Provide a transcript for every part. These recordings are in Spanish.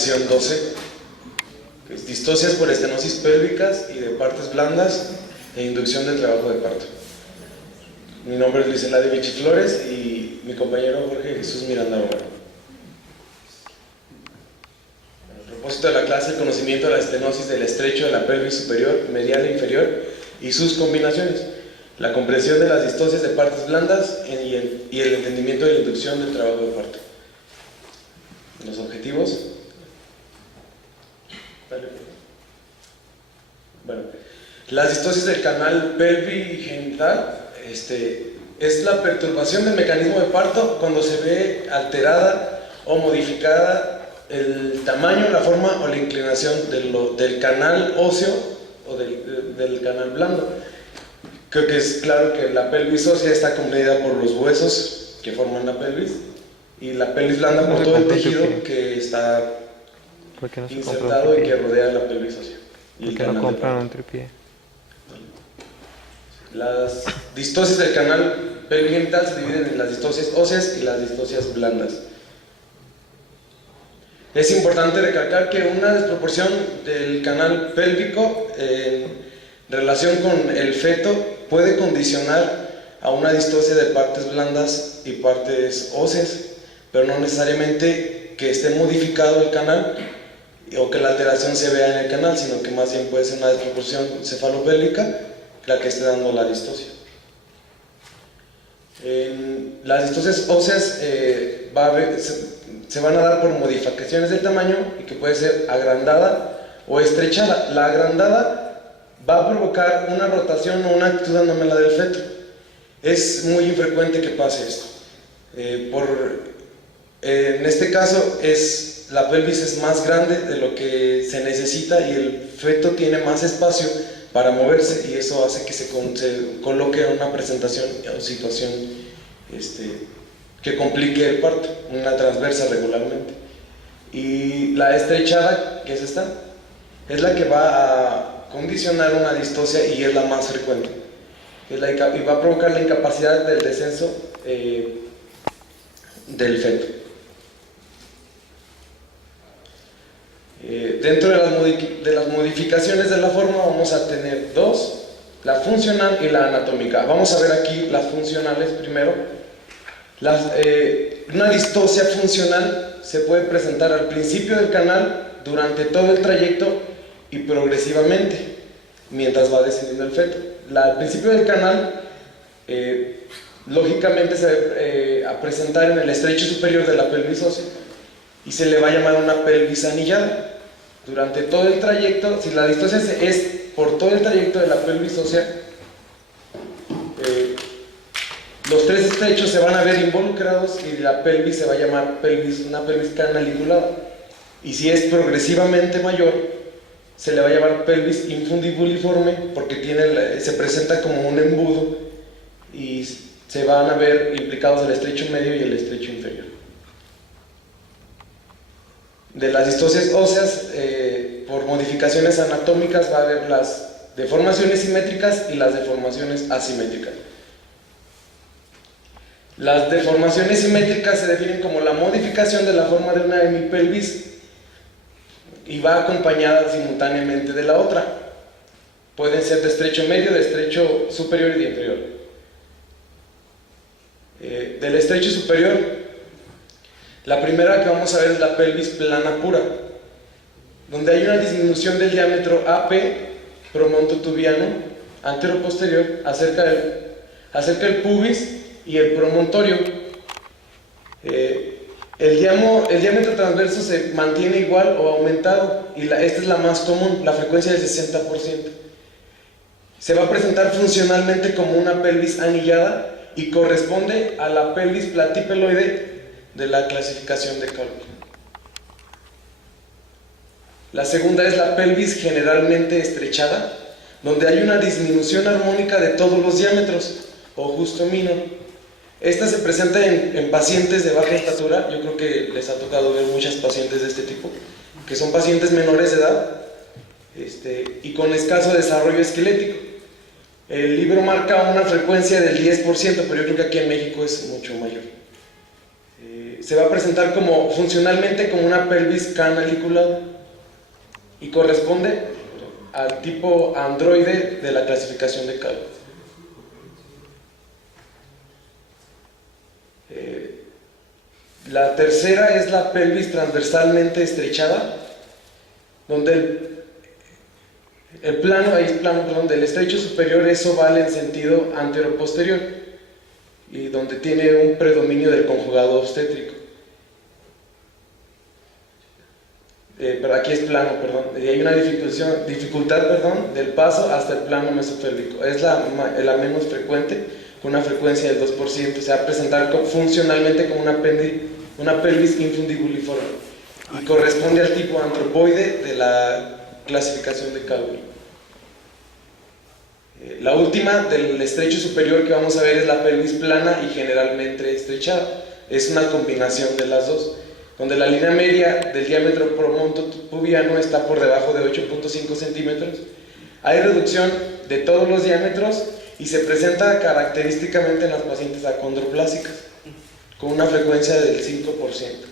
sesión 12, que es distocias por estenosis pélvicas y de partes blandas e inducción del trabajo de parto. Mi nombre es Luis Eladio Vichy Flores y mi compañero Jorge Jesús Miranda Romero. A propósito de la clase, el conocimiento de la estenosis del estrecho de la pelvis superior, medial e inferior y sus combinaciones, la comprensión de las distocias de partes blandas y el entendimiento de la inducción del trabajo de parto. Los objetivos. Bueno, las distocias del canal pelvigenital es la perturbación del mecanismo de parto cuando se ve alterada o modificada el tamaño, la forma o la inclinación del canal óseo o del canal blando. Creo que es claro que la pelvis ósea está componida por los huesos que forman la pelvis y la pelvis blanda por todo el tejido que está insertado y que rodea la pelvis ósea. ¿Por qué no compran un tripié? Las distocias del canal pelvigenital se dividen en las distocias óseas y las distocias blandas. Es importante recalcar que una desproporción del canal pélvico en relación con el feto puede condicionar a una distocia de partes blandas y partes óseas, pero no necesariamente que esté modificado el canal o que la alteración se vea en el canal, sino que más bien puede ser una desproporción cefalopélvica la que esté dando la distocia. Las distocias óseas se van a dar por modificaciones del tamaño y que puede ser agrandada o estrechada. La agrandada va a provocar una rotación o una actitud anómala del feto. Es muy infrecuente que pase esto. En este caso la pelvis es más grande de lo que se necesita y el feto tiene más espacio para moverse y eso hace que se coloque en una presentación o situación que complique el parto, una transversa regularmente. Y la estrechada, que es esta, es la que va a condicionar una distocia y es la más frecuente. Y va a provocar la incapacidad del descenso del feto. Dentro de las modificaciones de la forma vamos a tener dos, la funcional y la anatómica. Vamos a ver aquí las funcionales primero. Una distocia funcional se puede presentar al principio del canal, durante todo el trayecto y progresivamente mientras va descendiendo el feto. Al principio del canal lógicamente se va a presentar en el estrecho superior de la pelvis ósea y se le va a llamar una pelvis anillada. Durante todo el trayecto, si la distocia es por todo el trayecto de la pelvis ósea, los tres estrechos se van a ver involucrados y la pelvis se va a llamar una pelvis canaliculada. Y si es progresivamente mayor, se le va a llamar pelvis infundibuliforme porque se presenta como un embudo y se van a ver implicados el estrecho medio y el estrecho inferior. De las distocias óseas, por modificaciones anatómicas va a haber las deformaciones simétricas y las deformaciones asimétricas. Las deformaciones simétricas se definen como la modificación de la forma de una hemipelvis y va acompañada simultáneamente de la otra. Pueden ser de estrecho medio, de estrecho superior y de inferior. Del estrecho superior, la primera que vamos a ver es la pelvis plana pura, donde hay una disminución del diámetro AP promontotubiano antero-posterior acerca del pubis y el promontorio. El diámetro transverso se mantiene igual o aumentado y esta es la más común, la frecuencia del 60%. Se va a presentar funcionalmente como una pelvis anillada y corresponde a la pelvis platipeloide de la clasificación de Kolbe. La segunda es la pelvis generalmente estrechada, donde hay una disminución armónica de todos los diámetros o justo minor. Esta se presenta en pacientes de baja estatura. Yo creo que les ha tocado ver muchas pacientes de este tipo, que son pacientes menores de edad y con escaso desarrollo esquelético. El libro marca una frecuencia del 10%, pero yo creo que aquí en México es mucho mayor. Se va a presentar funcionalmente como una pelvis canaliculada y corresponde al tipo androide de la clasificación de Calvin. La tercera es la pelvis transversalmente estrechada, donde el plano del estrecho superior es oval en sentido anteroposterior y donde tiene un predominio del conjugado obstétrico. Pero aquí es plano, y hay una dificultad del paso hasta el plano mesopélvico. Es la menos frecuente, con una frecuencia del 2%. Se va a presentar funcionalmente como una pelvis infundibuliforme y corresponde al tipo antropoide de la clasificación de Calvin. La última del estrecho superior que vamos a ver es la pelvis plana y generalmente estrechada. Es una combinación de las dos, donde la línea media del diámetro promonto pubiano está por debajo de 8.5 centímetros. Hay reducción de todos los diámetros y se presenta característicamente en las pacientes acondroplásicas, con una frecuencia del 5%.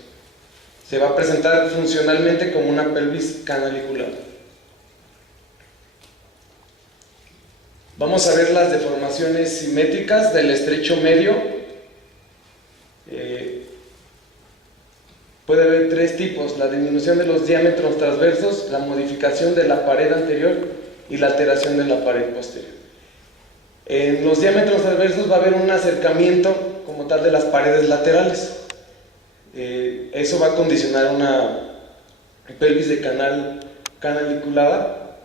Se va a presentar funcionalmente como una pelvis canaliculada. Vamos a ver las deformaciones simétricas del estrecho medio. Puede haber tres tipos: la disminución de los diámetros transversos, la modificación de la pared anterior y la alteración de la pared posterior. En los diámetros transversos va a haber un acercamiento como tal de las paredes laterales. Eso va a condicionar una pelvis de canaliculada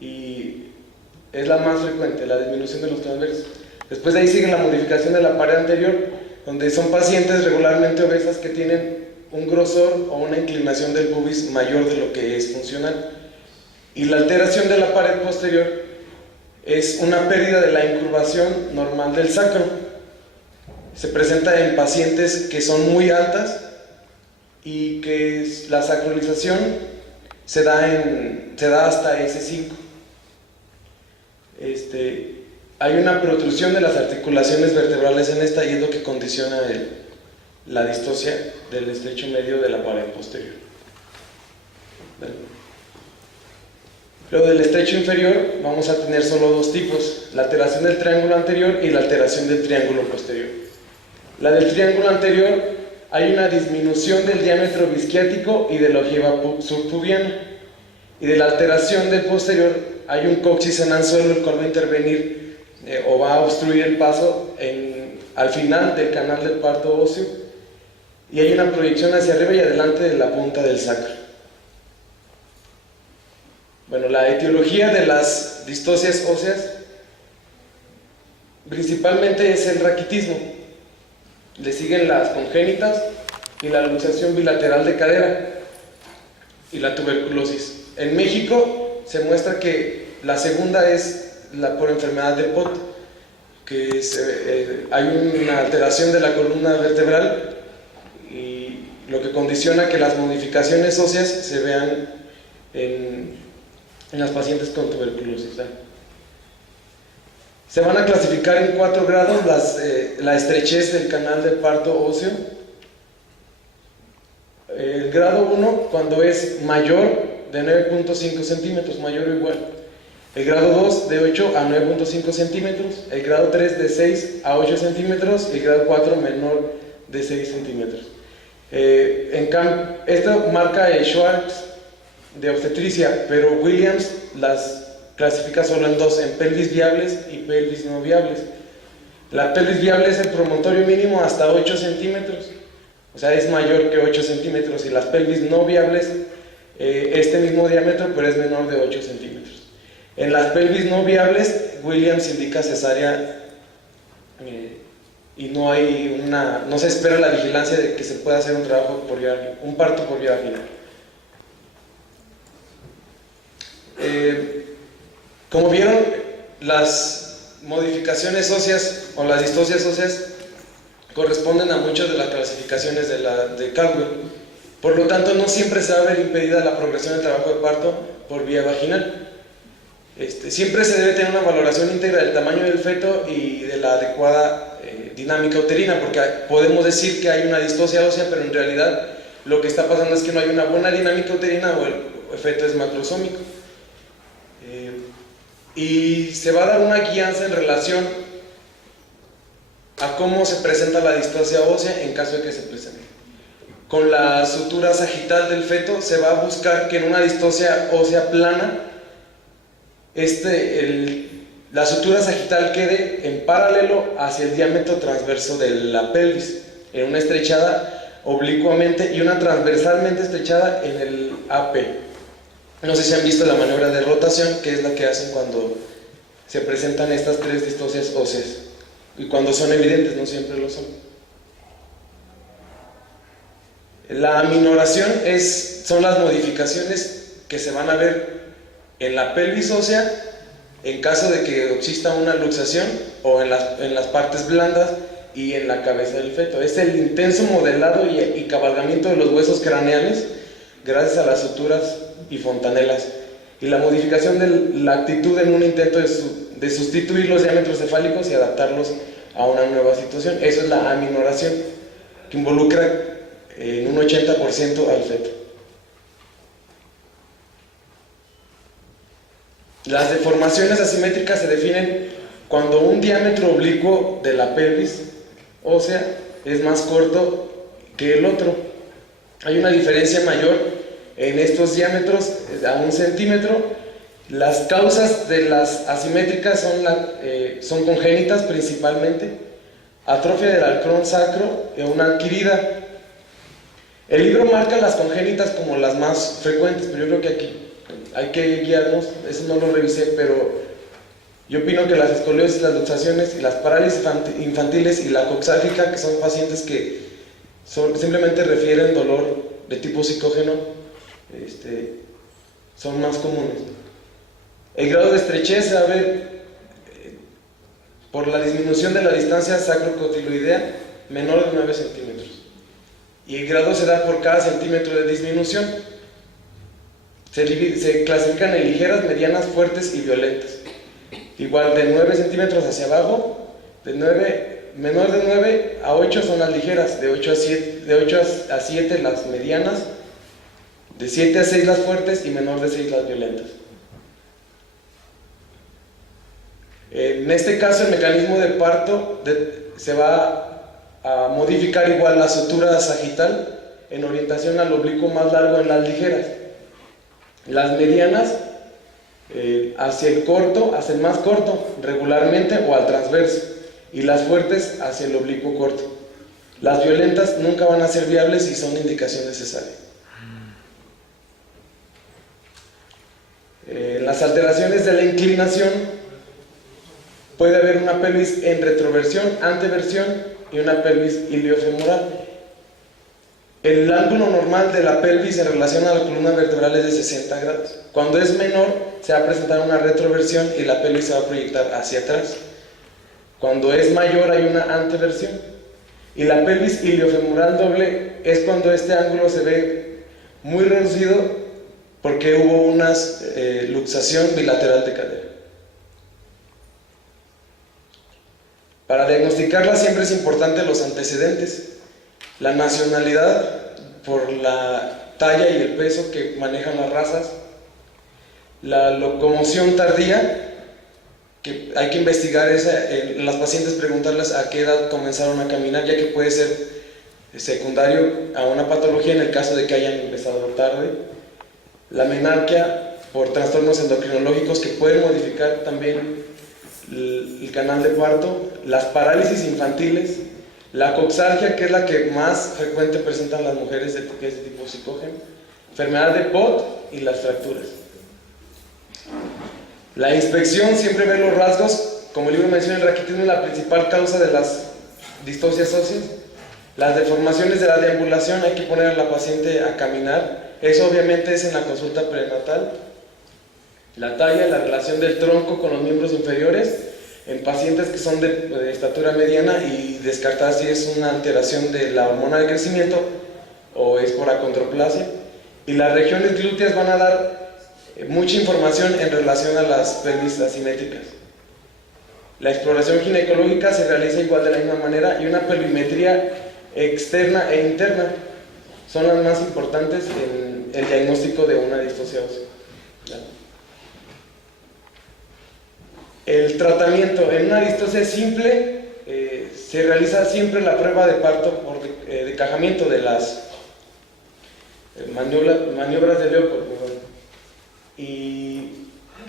y es la más frecuente, la disminución de los transversos. Después de ahí sigue la modificación de la pared anterior, donde son pacientes regularmente obesas que tienen un grosor o una inclinación del pubis mayor de lo que es funcional. Y la alteración de la pared posterior es una pérdida de la incurvación normal del sacro. Se presenta en pacientes que son muy altas y que la sacralización se da hasta S5. Hay una protrusión de las articulaciones vertebrales en esta y es lo que condiciona la distosia del estrecho medio de la pared posterior. Luego del estrecho inferior vamos a tener solo dos tipos: la alteración del triángulo anterior y la alteración del triángulo posterior. La del triángulo anterior, hay una disminución del diámetro bisquiático y de la ojiva subpubiana, y de la alteración del posterior hay un coxis en anzuelo, el cual va a intervenir o va a obstruir el paso al final del canal del parto óseo, y hay una proyección hacia arriba y adelante de la punta del sacro. Bueno, la etiología de las distocias óseas principalmente es el raquitismo. Le siguen las congénitas y la luxación bilateral de cadera y la tuberculosis. En México se muestra que la segunda es por enfermedad de Pott, que hay una alteración de la columna vertebral y lo que condiciona que las modificaciones óseas se vean en las pacientes con tuberculosis. Se van a clasificar en 4 grados la estrechez del canal del parto óseo. El grado 1, cuando es mayor de 9.5 centímetros, mayor o igual. El grado 2, de 8 a 9.5 centímetros. El grado 3, de 6 a 8 centímetros. Y el grado 4, menor de 6 centímetros. Esto marca Schwartz de obstetricia, pero Williams las clasifica solo en dos: en pelvis viables y pelvis no viables. La pelvis viable es el promontorio mínimo hasta 8 centímetros, o sea, es mayor que 8 centímetros, y las pelvis no viables, este mismo diámetro, pero es menor de 8 centímetros. En las pelvis no viables, Williams indica cesárea y no se espera la vigilancia de que se pueda hacer un parto por vía vaginal. Como vieron, las modificaciones óseas o las distocias óseas corresponden a muchas de las clasificaciones de Caldwell. Por lo tanto, no siempre se va a ver impedida la progresión del trabajo de parto por vía vaginal. Siempre se debe tener una valoración íntegra del tamaño del feto y de la adecuada dinámica uterina, porque podemos decir que hay una distosia ósea, pero en realidad lo que está pasando es que no hay una buena dinámica uterina o el feto es macrosómico. Y se va a dar una guianza en relación a cómo se presenta la distosia ósea en caso de que se presente. Con la sutura sagital del feto se va a buscar que en una distosia ósea plana la sutura sagital quede en paralelo hacia el diámetro transverso de la pelvis, en una estrechada oblicuamente y una transversalmente estrechada en el AP. No sé si han visto la maniobra de rotación, que es la que hacen cuando se presentan estas tres distocias óseas, y cuando son evidentes, no siempre lo son. La aminoración son las modificaciones que se van a ver en la pelvis ósea en caso de que exista una luxación o en las partes blandas y en la cabeza del feto. Es el intenso modelado y cabalgamiento de los huesos craneales gracias a las suturas y fontanelas, y la modificación de la actitud en un intento de sustituir los diámetros cefálicos y adaptarlos a una nueva situación. Eso es la aminoración, que involucra en un 80% al feto. Las deformaciones asimétricas se definen cuando un diámetro oblicuo de la pelvis ósea es más corto que el otro. Hay una diferencia mayor en estos diámetros a 1 centímetro. Las causas de las asimétricas son congénitas principalmente, atrofia del alcrón sacro y una adquirida. El libro marca las congénitas como las más frecuentes, pero yo creo que aquí hay que guiarnos. Eso no lo revisé, pero yo opino que las escoliosis, las luxaciones y las parálisis infantiles y la coxálgica, que son pacientes que simplemente refieren dolor de tipo psicógeno, son más comunes. El grado de estrechez se va a ver por la disminución de la distancia sacrocotiloidea menor de 9 centímetros. Y el grado se da por cada centímetro de disminución. Se clasifican en ligeras, medianas, fuertes y violentas. Igual de 9 centímetros hacia abajo, menor de 9 a 8 son las ligeras, de 8 a 7 las medianas, de 7 a 6 las fuertes y menor de 6 las violentas. En este caso el mecanismo de parto se va a modificar igual la sutura sagital en orientación al oblicuo más largo en las ligeras. Las medianas hacia el más corto regularmente o al transverso, y las fuertes hacia el oblicuo corto. Las violentas nunca van a ser viables y son indicación necesaria. Las alteraciones de la inclinación puede haber una pelvis en retroversión, anteversión y una pelvis iliofemoral. El ángulo normal de la pelvis en relación a la columna vertebral es de 60 grados. Cuando es menor, se va a presentar una retroversión y la pelvis se va a proyectar hacia atrás. Cuando es mayor, hay una anteversión. Y la pelvis iliofemoral doble es cuando este ángulo se ve muy reducido porque hubo una luxación bilateral de cadera. Para diagnosticarla siempre es importante los antecedentes. La nacionalidad por la talla y el peso que manejan las razas, la locomoción tardía, que hay que investigar en las pacientes, preguntarles a qué edad comenzaron a caminar, ya que puede ser secundario a una patología en el caso de que hayan empezado tarde. La menarquia por trastornos endocrinológicos que pueden modificar también el canal de parto, las parálisis infantiles, la coxalgia, que es la que más frecuente presentan las mujeres de tipo psicógeno, enfermedad de Pott y las fracturas. La inspección siempre ve los rasgos, como el libro menciona, el raquitismo es la principal causa de las distocias óseas. Las deformaciones de la deambulación, hay que poner a la paciente a caminar, eso obviamente es en la consulta prenatal. La talla, la relación del tronco con los miembros inferiores en pacientes que son de estatura mediana, y descartar si es una alteración de la hormona de crecimiento o es por acondroplasia. Y las regiones glúteas van a dar mucha información en relación a las pelvis asimétricas. La exploración ginecológica se realiza igual de la misma manera y una pelvimetría externa e interna son las más importantes en el diagnóstico de una distosia ósea. El tratamiento en una distosia simple se realiza siempre la prueba de parto por decajamiento de las maniobras de Leopold, y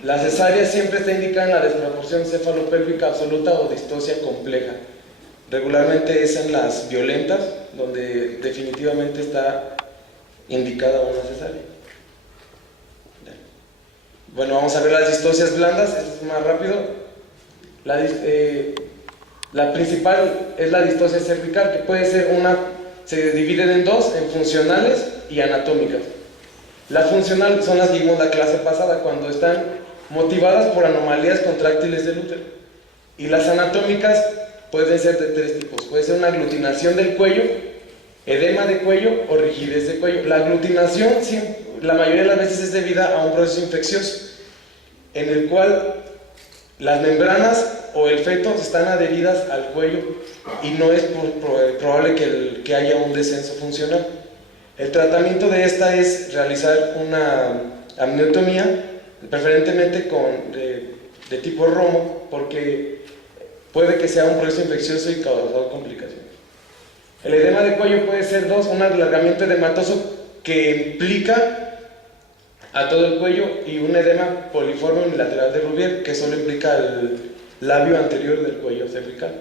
la cesárea siempre está indicada en la desproporción cefalopélvica absoluta o distosia compleja. Regularmente es en las violentas donde definitivamente está indicada una cesárea. Bueno, vamos a ver las distocias blandas, esto es más rápido. La principal es la distosia cervical, que puede ser se dividen en dos, en funcionales y anatómicas. Las funcionales son las que vimos la clase pasada, cuando están motivadas por anomalías contráctiles del útero. Y las anatómicas pueden ser de tres tipos. Puede ser una aglutinación del cuello, edema de cuello o rigidez de cuello. La aglutinación, la mayoría de las veces, es debida a un proceso infeccioso, en el cual las membranas o el feto están adheridas al cuello y no es probable que haya un descenso funcional. El tratamiento de esta es realizar una amniotomía, preferentemente de tipo Romo, porque puede que sea un proceso infeccioso y causar complicaciones. El edema de cuello puede ser un alargamiento edematoso que implica a todo el cuello, y un edema poliforme unilateral de Rouvier, que solo implica el labio anterior del cuello cervical.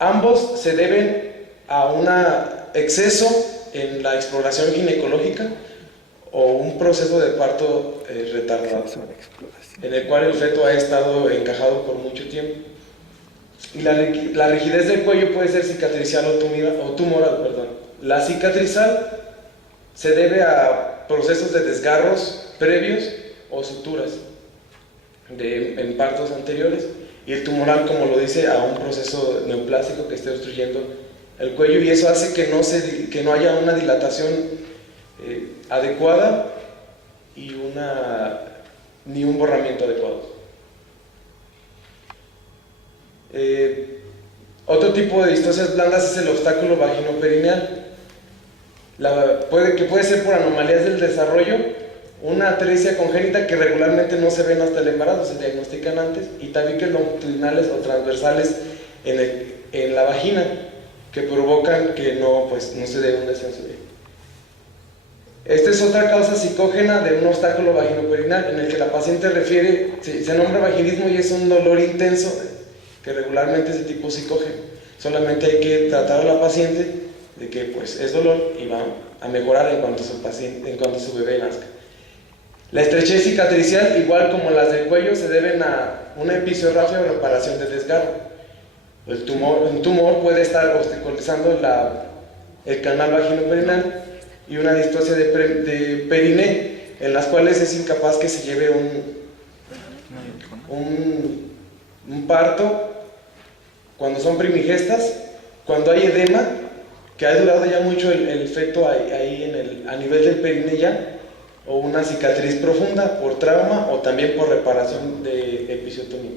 Ambos se deben a un exceso en la exploración ginecológica o un proceso de parto retardado, en el cual el feto ha estado encajado por mucho tiempo. Y la rigidez del cuello puede ser cicatricial o tumoral. La cicatrizal se debe a procesos de desgarros previos o suturas en partos anteriores, y el tumoral, como lo dice, a un proceso neoplásico que esté obstruyendo el cuello, y eso hace que no haya una dilatación adecuada y ni un borramiento adecuado. Otro tipo de distocias blandas es el obstáculo vaginoperineal, que puede ser por anomalías del desarrollo, una atresia congénita que regularmente no se ven hasta el embarazo, se diagnostican antes, y tabiques longitudinales o transversales en la vagina, que provocan que no se dé un descenso. Esta es otra causa psicógena de un obstáculo vaginoperineal, en el que la paciente refiere, se nombra vaginismo, y es un dolor intenso que regularmente es de tipo psicógeno. Solamente hay que tratar a la paciente de que es dolor y va a mejorar en cuanto su bebé nazca. La estrechez cicatricial, igual como las del cuello, se deben a una episiotrafia o reparación de desgarro. Un tumor puede estar obstaculizando el canal vaginoperineal, y una distosia de periné, en las cuales es incapaz que se lleve un parto cuando son primigestas, cuando hay edema, que ha durado ya mucho el feto ahí a nivel del periné ya, o una cicatriz profunda por trauma o también por reparación de episiotomía.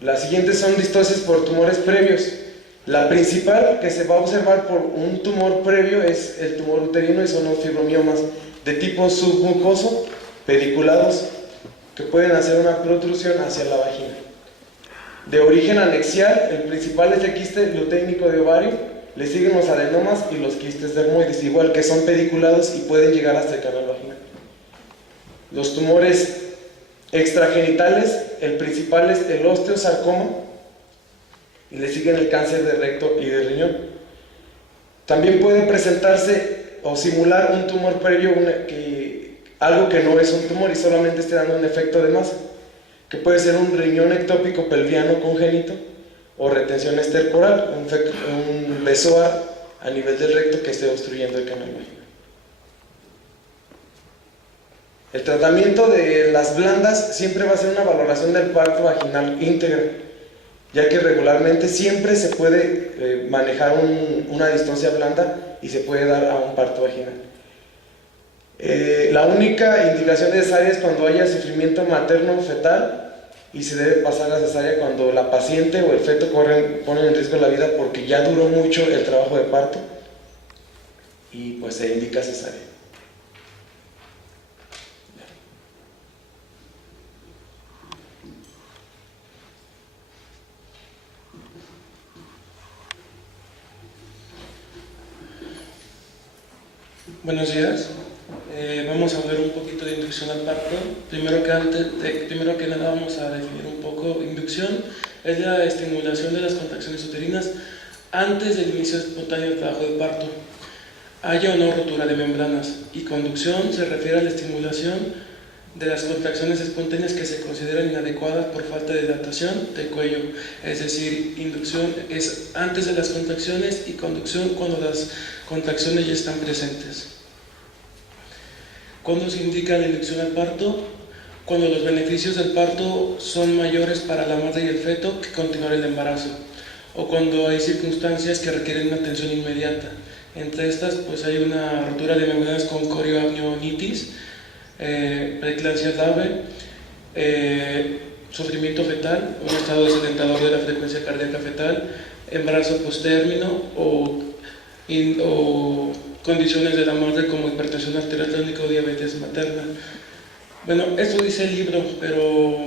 Las siguientes son distocias por tumores previos. La principal que se va a observar por un tumor previo es el tumor uterino, y son los fibromiomas de tipo submucoso, pediculados, que pueden hacer una protrusión hacia la vagina. De origen anexial, el principal es el quiste luténico de ovario, le siguen los adenomas y los quistes dermoides, igual, que son pediculados y pueden llegar hasta el canal vaginal. Los tumores extragenitales, el principal es el osteosarcoma, y le siguen el cáncer de recto y de riñón. También puede presentarse o simular un tumor previo, algo que no es un tumor y solamente esté dando un efecto de masa, que puede ser un riñón ectópico pelviano congénito o retención estercoral, un besoar a nivel del recto que esté obstruyendo el canal vaginal. El tratamiento de las blandas siempre va a ser una valoración del parto vaginal íntegra, ya que regularmente siempre se puede manejar una distocia blanda y se puede dar a un parto vaginal. La única indicación de cesárea es cuando haya sufrimiento materno fetal, y se debe pasar la cesárea cuando la paciente o el feto ponen en riesgo la vida porque ya duró mucho el trabajo de parto, y pues se indica cesárea. Buenos días. Vamos a hablar un poquito de inducción al parto. Primero que nada vamos a definir un poco. Inducción es la estimulación de las contracciones uterinas antes del inicio espontáneo del trabajo de parto, haya o no rotura de membranas, y conducción se refiere a la estimulación de las contracciones espontáneas que se consideran inadecuadas por falta de dilatación del cuello. Es decir, inducción es antes de las contracciones y conducción cuando las contracciones ya están presentes. ¿Cuándo se indica la inducción al parto? Cuando los beneficios del parto son mayores para la madre y el feto que continuar el embarazo, o cuando hay circunstancias que requieren una atención inmediata. Entre estas, pues hay una rotura de membranas con corioamnionitis, preeclampsia grave, sufrimiento fetal, un estado desalentador de la frecuencia cardíaca fetal, embarazo postérmino o condiciones de la madre como hipertensión arterial crónica o diabetes materna. Bueno, esto dice el libro, pero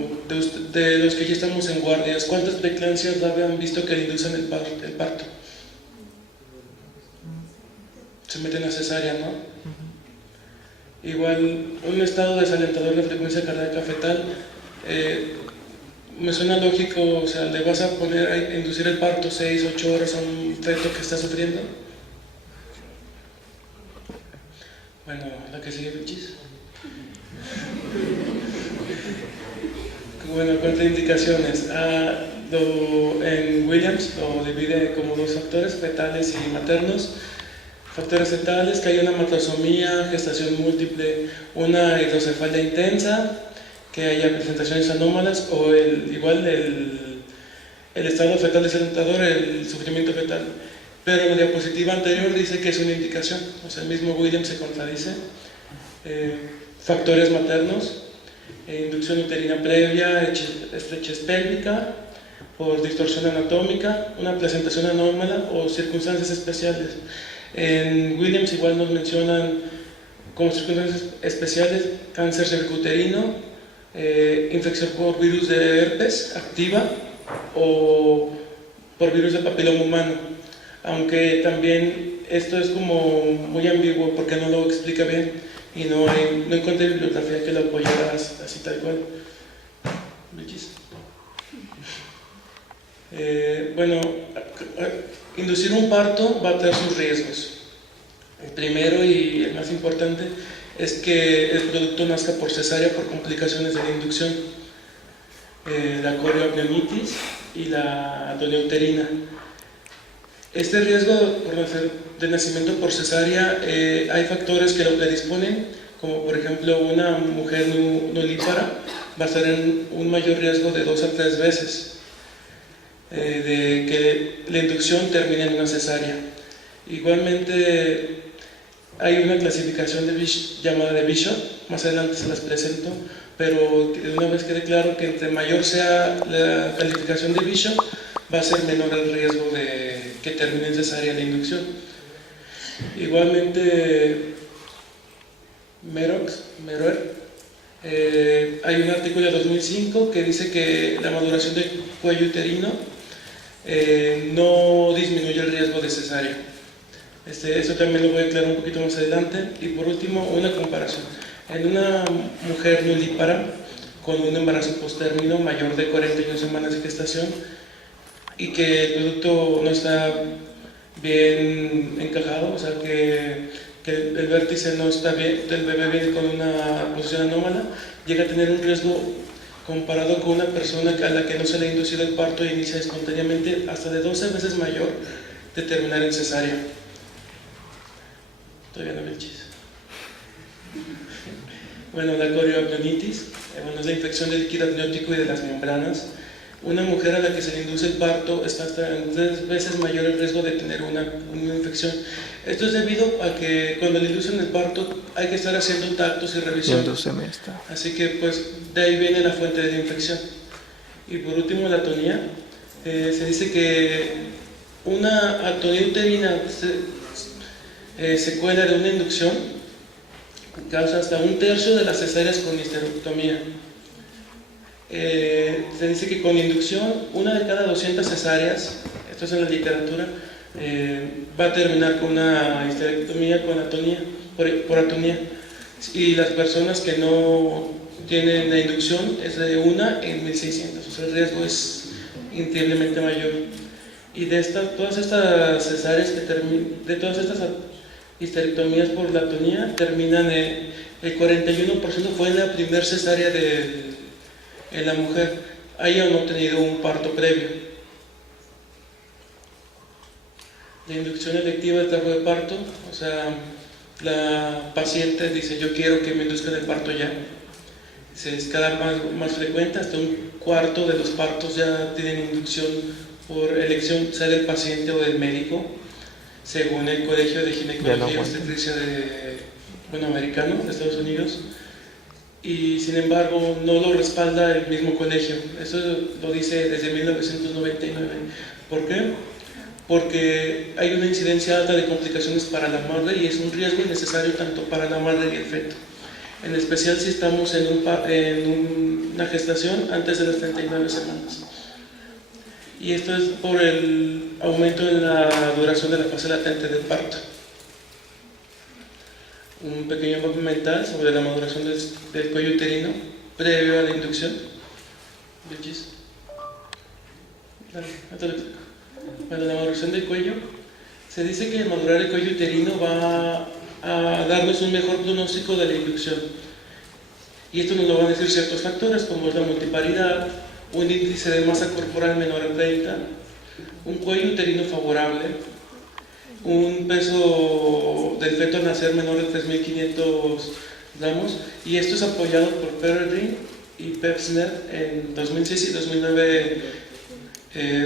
de los que ya estamos en guardias, ¿cuántas preeclampsias grave han visto que le inducen el parto? Se meten a cesárea, ¿no? Igual, un estado desalentador de frecuencia cardíaca fetal, me suena lógico, o sea, le vas a poner a inducir el parto 6-8 horas a un feto que está sufriendo. Bueno, la que sigue, Pichis. Bueno, contraindicaciones. En Williams lo divide como dos factores, fetales y maternos. Factores fetales, que haya una matrosomía, gestación múltiple, una hidrocefalia intensa, que haya presentaciones anómalas o el estado fetal desalentador, el sufrimiento fetal. Pero en la diapositiva anterior dice que es una indicación, o sea, el mismo Williams se contradice. Factores maternos, inducción uterina previa, estrechez pélvica, por distorsión anatómica, una presentación anómala o circunstancias especiales. En Williams igual nos mencionan como circunstancias especiales cáncer cervicuterino, infección por virus de herpes activa o por virus de papiloma humano, aunque también esto es como muy ambiguo porque no lo explica bien y no encontré bibliografía que lo apoyara así tal cual. Bueno, inducir un parto va a tener sus riesgos. El primero y el más importante es que el producto nazca por cesárea por complicaciones de la inducción, la corioamnionitis y la doneuterina. Este riesgo de nacimiento por cesárea, hay factores que lo predisponen, como por ejemplo una mujer nulípara va a estar en un mayor riesgo de 2 a 3 veces de que la inducción termine en una cesárea. Igualmente hay una clasificación llamada de Bishop, más adelante se las presento, pero de una vez quede claro que entre mayor sea la calificación de Bishop, va a ser menor el riesgo de que termine en cesárea la inducción. Igualmente, Meroer, hay un artículo de 2005 que dice que la maduración del cuello uterino no disminuye el riesgo de cesárea. Eso también lo voy a aclarar un poquito más adelante. Y por último, una comparación. En una mujer nulípara con un embarazo posttérmino mayor de 41 semanas de gestación y que el producto no está bien encajado, o sea que el vértice no está bien, el bebé viene con una posición anómala, llega a tener un riesgo comparado con una persona a la que no se le ha inducido el parto e inicia espontáneamente hasta de 12 veces mayor de terminar en cesárea. Todavía no me chis. Bueno, la corioamnionitis, es la infección del líquido amniótico y de las membranas. Una mujer a la que se le induce el parto está hasta en 3 veces mayor el riesgo de tener una infección. Esto es debido a que cuando le inducen el parto hay que estar haciendo tactos y revisión. Así que pues de ahí viene la fuente de la infección. Y por último la atonía. Se dice que una atonía uterina secuela de una inducción causa hasta 1/3 de las cesáreas con histerectomía. Se dice que con inducción, 1 de cada 200 cesáreas, esto es en la literatura, va a terminar con una histerectomía con atonía, por atonía. Y las personas que no tienen la inducción es de 1 en 1600, o sea, el riesgo es increíblemente mayor. Y de todas estas cesáreas de todas estas histerectomías por la atonía, terminan el 41% fue en la primera cesárea en la mujer, haya o no tenido un parto previo. La inducción electiva del trabajo de parto, o sea, la paciente dice yo quiero que me induzcan el parto ya. Es cada vez más frecuente, hasta 1/4 de los partos ya tienen inducción por elección, sea del paciente o del médico, según el Colegio de Ginecología y Obstetricia americano de Estados Unidos. Y sin embargo no lo respalda el mismo colegio. Eso lo dice desde 1999. ¿Por qué? Porque hay una incidencia alta de complicaciones para la madre y es un riesgo innecesario tanto para la madre y el feto, en especial si estamos en una gestación antes de las 39 semanas. Y esto es por el aumento en la duración de la fase latente del parto. Un pequeño mapa mental sobre la maduración del cuello uterino previo a la inducción. Bueno, la maduración del cuello, se dice que madurar el cuello uterino va a darnos un mejor pronóstico de la inducción. Y esto nos lo van a decir ciertos factores como es la multiparidad, un índice de masa corporal menor a 30, un cuello uterino favorable, un peso del feto al nacer menor de 3.500 gramos, y esto es apoyado por Peregrine y Pevsner en 2006 y 2009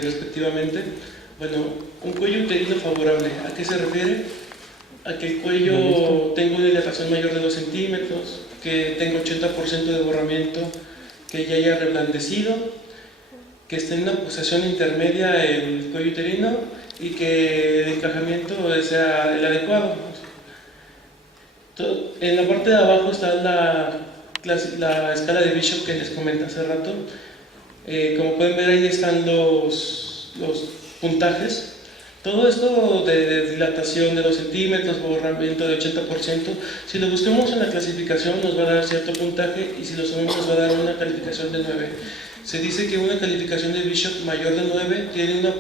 respectivamente. Bueno, un cuello uterino favorable, ¿a qué se refiere? A que el cuello tenga una dilatación mayor de 2 centímetros, que tenga 80% de borramiento, que ya haya reblandecido, que esté en una posición intermedia el cuello uterino y que el encajamiento sea el adecuado. En la parte de abajo está la escala de Bishop que les comenté hace rato. Como pueden ver, ahí están los puntajes. Todo esto de dilatación de 2 centímetros, borramiento de 80%, si lo buscamos en la clasificación nos va a dar cierto puntaje y si lo sumamos nos va a dar una calificación de 9. Se dice que una calificación de Bishop mayor de 9 tiene una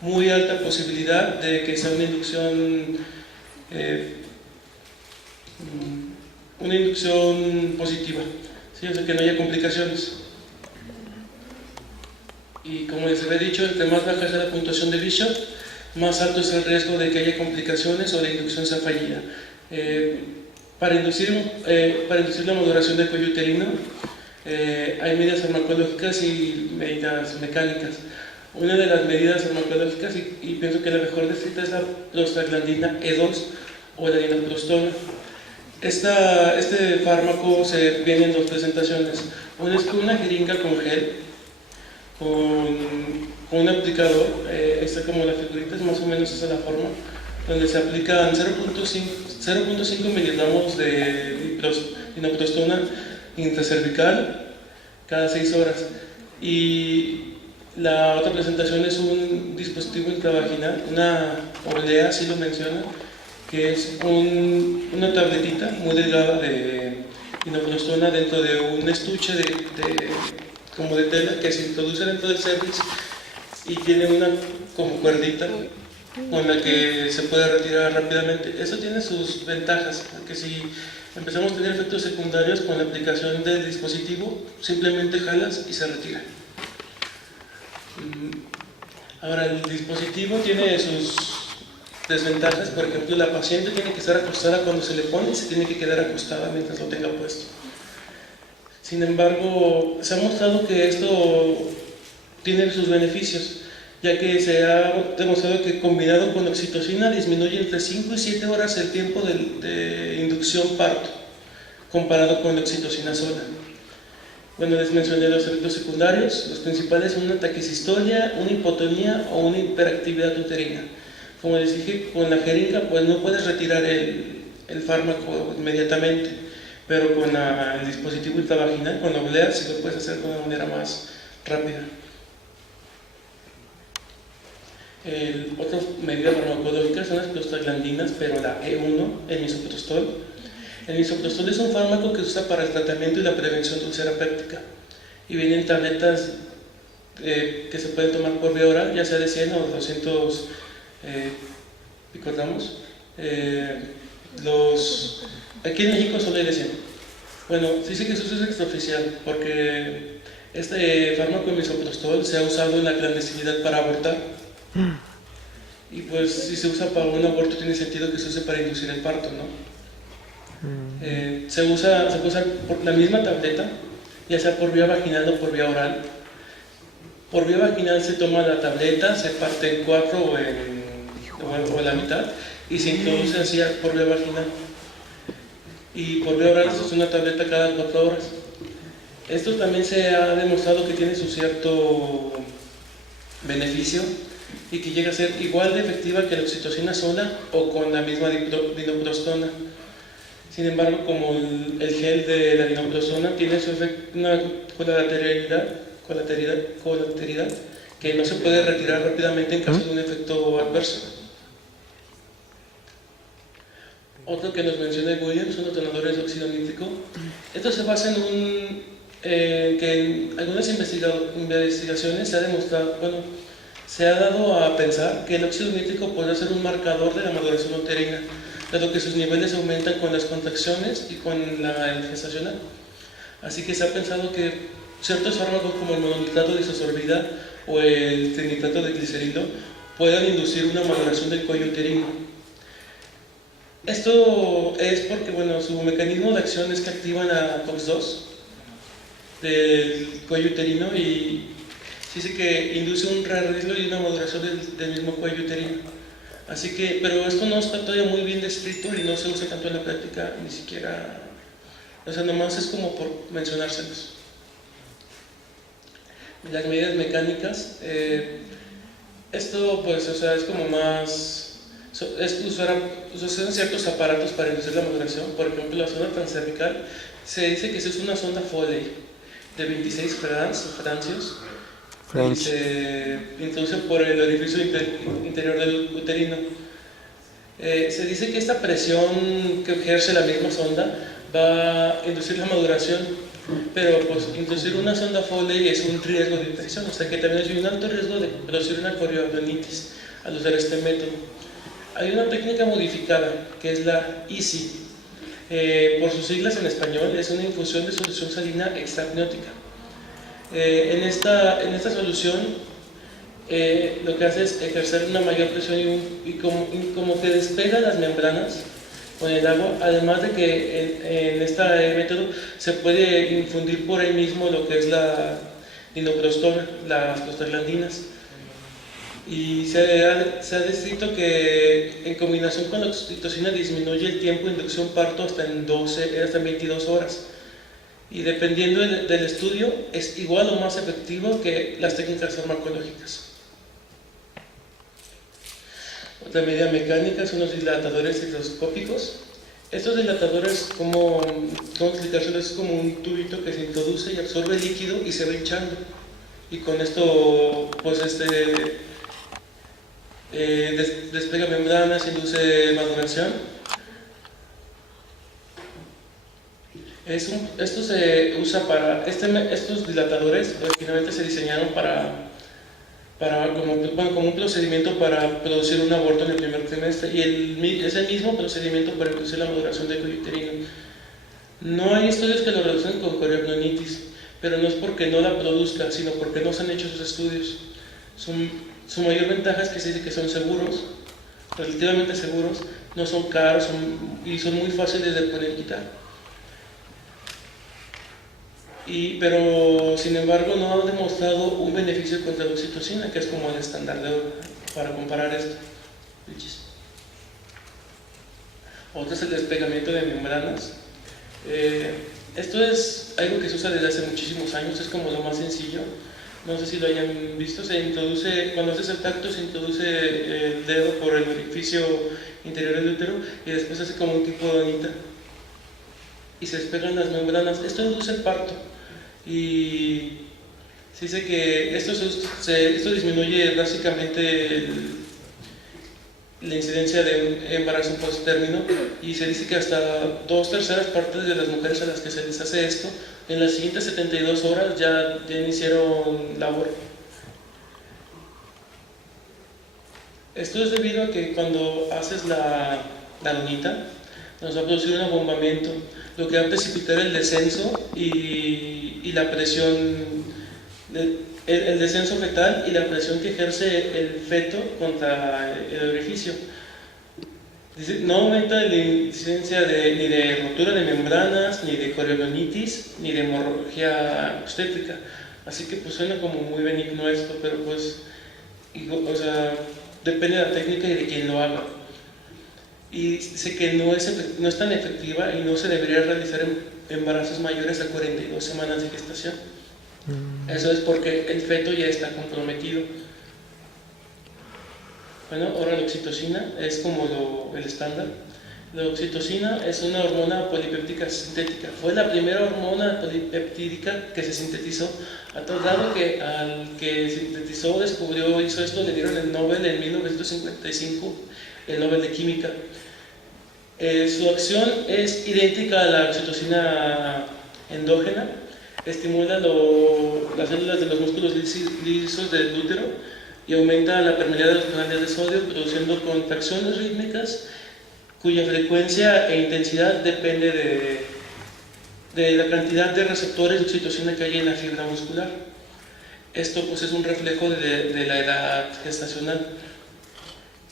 muy alta posibilidad de que sea una inducción positiva, ¿sí? O sea, que no haya complicaciones. Y como les había dicho, entre más baja sea la puntuación de Bishop, más alto es el riesgo de que haya complicaciones o la inducción sea fallida. Para inducir la maduración del cuello uterino, hay medidas farmacológicas y medidas mecánicas. Una de las medidas farmacológicas, y pienso que la mejor descrita, es la prostaglandina E2 o la dinoprostona. Este fármaco viene en 2 presentaciones. Una es con una jeringa con gel, con un aplicador, está como la figurita, es más o menos esa la forma, donde se aplican 0.5 miligramos de dinoprostona intracervical cada 6 horas. Y la otra presentación es un dispositivo intravaginal, una oblea, así lo menciona, que es una tabletita muy delgada de dinoprostona dentro de un estuche como de tela que se introduce dentro del cervix y tiene una como cuerdita con la que se puede retirar rápidamente. Eso tiene sus ventajas, porque si empezamos a tener efectos secundarios con la aplicación del dispositivo, simplemente jalas y se retira. Ahora, el dispositivo tiene sus desventajas. Por ejemplo, la paciente tiene que estar acostada cuando se le pone y se tiene que quedar acostada mientras lo tenga puesto. Sin embargo, se ha mostrado que esto tiene sus beneficios, ya que se ha demostrado que combinado con oxitocina disminuye entre 5 y 7 horas el tiempo de inducción parto, comparado con la oxitocina sola. Bueno, les mencioné los efectos secundarios. Los principales son una taquicistolia, una hipotonía o una hiperactividad uterina. Como les dije, con la jeringa pues no puedes retirar el fármaco inmediatamente, pero con el dispositivo intravaginal, con la oblea, sí lo puedes hacer de una manera más rápida. Otra medida farmacológica son las prostaglandinas, pero la E1, el misoprostol. El misoprostol es un fármaco que se usa para el tratamiento y la prevención de úlcera péptica, y vienen tabletas que se pueden tomar por vía oral, ya sea de 100 o 200 picogramos. Aquí en México solo hay de 100. Bueno, se dice que eso es extraoficial porque este fármaco misoprostol se ha usado en la clandestinidad para abortar, y pues si se usa para un aborto tiene sentido que se use para inducir el parto, ¿no? Se puede usar por la misma tableta, ya sea por vía vaginal o por vía oral. Por vía vaginal se toma la tableta, se parte en 4 o a la mitad y se introduce así por vía vaginal. Y por vía oral se usa una tableta cada 4 horas. Esto también se ha demostrado que tiene su cierto beneficio y que llega a ser igual de efectiva que la oxitocina sola o con la misma dinoprostona. Sin embargo, como el gel de la dinoprostona tiene una colateralidad que no se puede retirar rápidamente en caso de un efecto adverso. Otro que nos menciona Williams son los donadores de óxido nítrico. Esto se basa en que en algunas investigaciones se ha demostrado, se ha dado a pensar que el óxido nítrico puede ser un marcador de la maduración uterina, dado que sus niveles aumentan con las contracciones y con la gestacional. Así que se ha pensado que ciertos fármacos como el mononitrato de isosorbida o el trinitrato de glicerilo puedan inducir una maduración del cuello uterino. Esto es porque su mecanismo de acción es que activan a COX-2 del cuello uterino y dice que induce un rearreglo y una maduración del mismo cuello uterino. Así que, pero esto no está todavía muy bien descrito y no se usa tanto en la práctica, ni siquiera, nomás es como por mencionárselos. Las medidas mecánicas, esto pues, es como más, usan ciertos aparatos para inducir la maduración. Por ejemplo, la sonda transcervical, se dice que se usa una sonda Foley de 26 francios, y se introduce por el orificio interior del uterino. Se dice que esta presión que ejerce la misma sonda va a inducir la maduración, pero pues introducir una sonda Foley es un riesgo de infección, o sea que también hay un alto riesgo de producir una corioamnionitis al usar este método. Hay una técnica modificada que es la ICSI, por sus siglas en español, es una infusión de solución salina extraamniótica. En esta solución lo que hace es ejercer una mayor presión y como que despega las membranas con el agua, además de que en este método se puede infundir por ahí mismo lo que es la dinoprostona, las prostaglandinas, y se ha descrito que en combinación con la oxitocina disminuye el tiempo de inducción parto hasta en 22 horas. Y dependiendo del estudio, es igual o más efectivo que las técnicas farmacológicas. Otra medida mecánica son los dilatadores higroscópicos. Estos dilatadores, ¿cómo explicárselos? Es como un tubito que se introduce y absorbe el líquido y se va hinchando. Y con esto, pues despega membranas, induce maduración. Esto se usa para, estos dilatadores originalmente se diseñaron como un procedimiento para producir un aborto en el primer trimestre, y es el mismo procedimiento para producir la maduración del cuello uterino. No hay estudios que lo relacionen con corioamnionitis, pero no es porque no la produzca, sino porque no se han hecho sus estudios. Su mayor ventaja es que se dice que son seguros, relativamente seguros, no son caros y son muy fáciles de poner y quitar. pero sin embargo no ha demostrado un beneficio contra la oxitocina, que es como el estándar de oro para comparar esto. Otro es el despegamiento de membranas. Esto es algo que se usa desde hace muchísimos años, es como lo más sencillo. No sé si lo hayan visto, se introduce, cuando haces el tacto, se introduce el dedo por el orificio interior del útero y después hace como un tipo de donita y se despegan las membranas. Esto induce el parto y se dice que esto disminuye drásticamente la incidencia de un embarazo post-término, y se dice que hasta 2/3 partes de las mujeres a las que se les hace esto, en las siguientes 72 horas ya hicieron labor. Esto es debido a que cuando haces la donita, nos va a producir un abombamiento, lo que va a precipitar el descenso y la presión, el descenso fetal y la presión que ejerce el feto contra el orificio. No aumenta la incidencia ni de rotura de membranas, ni de coriolonitis, ni de hemorragia obstétrica. Así que pues suena como muy benigno esto, pero pues, o sea, depende de la técnica y de quién lo haga. Y sé que no es tan efectiva y no se debería realizar en embarazos mayores a 42 semanas de gestación. Eso es porque el feto ya está comprometido. Bueno, ahora la oxitocina es como el estándar. La oxitocina es una hormona polipéptica sintética. Fue la primera hormona polipeptídica que se sintetizó, a tal grado que al que sintetizó, descubrió, hizo esto, le dieron el Nobel en 1955, el Nobel de Química. Su acción es idéntica a la oxitocina endógena. Estimula las células de los músculos lisos del útero y aumenta la permeabilidad de los canales de sodio, produciendo contracciones rítmicas cuya frecuencia e intensidad depende de la cantidad de receptores de oxitocina que hay en la fibra muscular. Esto pues es un reflejo de la edad gestacional.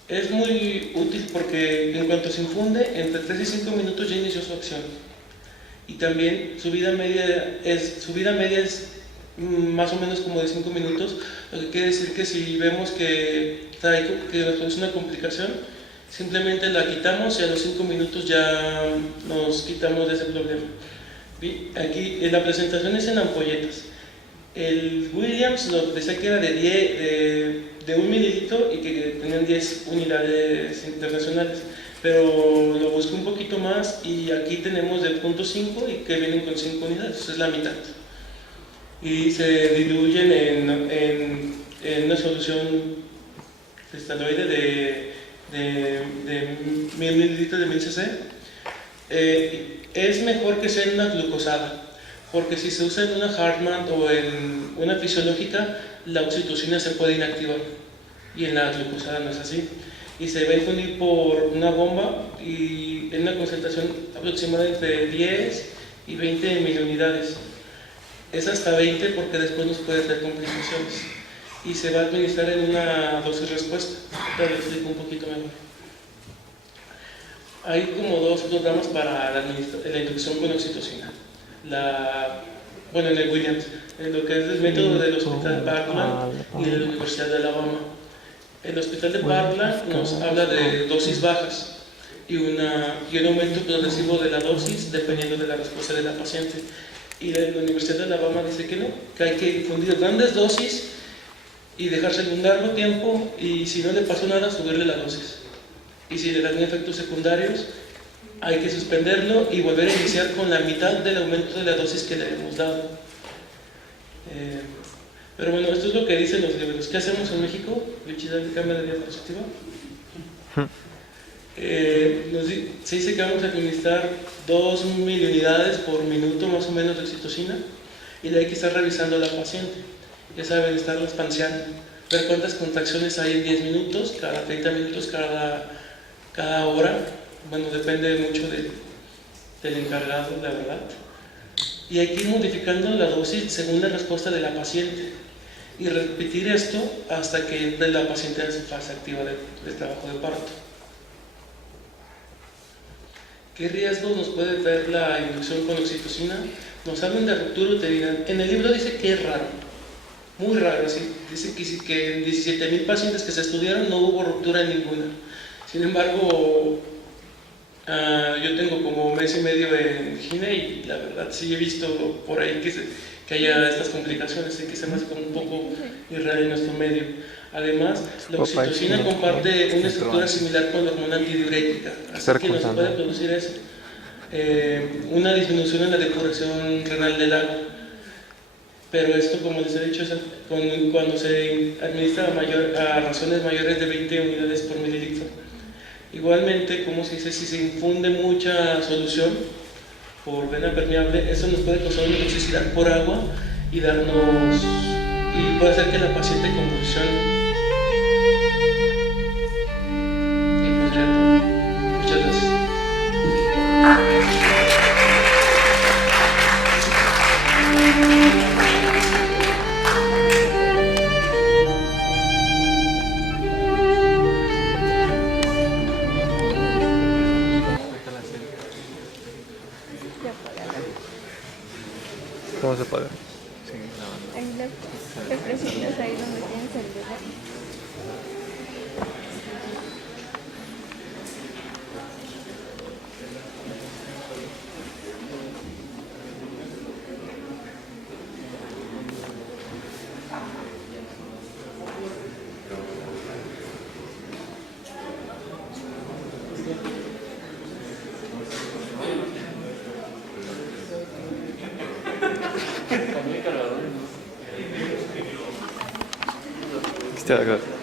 Es muy útil porque en cuanto se infunde, entre 3 y 5 minutos ya inició su acción. Y también su vida media es más o menos como de 5 minutos, lo que quiere decir que si vemos que nos produce una complicación, simplemente la quitamos y a los 5 minutos ya nos quitamos de ese problema. Aquí la presentación es en ampolletas. El Williams lo decía que era de 1 mililitro y que tenían 10 unidades internacionales, pero lo busqué un poquito más y aquí tenemos de 0.5 y que vienen con 5 unidades, eso es la mitad. Y se diluyen en una solución cristaloide de 1000 mililitros de 1000 cc. Es mejor que sea en una glucosada, porque si se usa en una Hartmann o en una fisiológica, la oxitocina se puede inactivar y en la glucosada no es así. Y se va a infundir por una bomba y en una concentración aproximada entre 10 y 20 miliunidades. Es hasta 20 porque después nos puede traer complicaciones. Y se va a administrar en una dosis respuesta. Ahorita lo explico un poquito mejor. Hay como 2 programas para la inducción con oxitocina. En el Williams, en lo que es el método del Hospital Parkland y de la Universidad de Alabama. El Hospital de Parkland nos habla de dosis bajas y un aumento progresivo de la dosis dependiendo de la respuesta de la paciente. Y la Universidad de Alabama dice que no, que hay que infundir grandes dosis y dejárselo un largo tiempo y si no le pasó nada, subirle la dosis. Y si le dan efectos secundarios, hay que suspenderlo y volver a iniciar con la mitad del aumento de la dosis que le hemos dado. Pero bueno, esto es lo que dicen los libros. ¿Qué hacemos en México? Cámara de diapositiva. Se dice que vamos a administrar 2 miliunidades por minuto más o menos de oxitocina y de ahí que estar revisando a la paciente. Ya saben, estarla espanciando, ver cuántas contracciones hay en 10 minutos, cada 30 minutos, cada hora. Bueno, depende mucho del encargado, la verdad. Y hay que ir modificando la dosis según la respuesta de la paciente y repetir esto hasta que entre la paciente en su fase activa del trabajo de parto. ¿Qué riesgos nos puede traer la inducción con oxitocina? Nos hablan de ruptura uterina. En el libro dice que es raro, muy raro. Así. Dice que en 17,000 pacientes que se estudiaron no hubo ruptura ninguna. Sin embargo, yo tengo como mes y medio en gine y la verdad sí he visto por ahí que haya estas complicaciones y que se me hace como un poco irreal en nuestro medio. Además, la oxitocina comparte una estructura similar con la hormona antidiurética, así que no se puede producir eso. Una disminución en la depuración renal del agua. Pero esto, como les he dicho, es cuando se administra a razones mayores de 20 unidades por mililitro. Igualmente, como se dice, si se infunde mucha solución por vena permeable, eso nos puede causar una toxicidad por agua y puede hacer que la paciente convulsione. Muchas gracias. ¿Cómo se paga? Ahí le presionas ahí donde tienes el dedo. Está acá.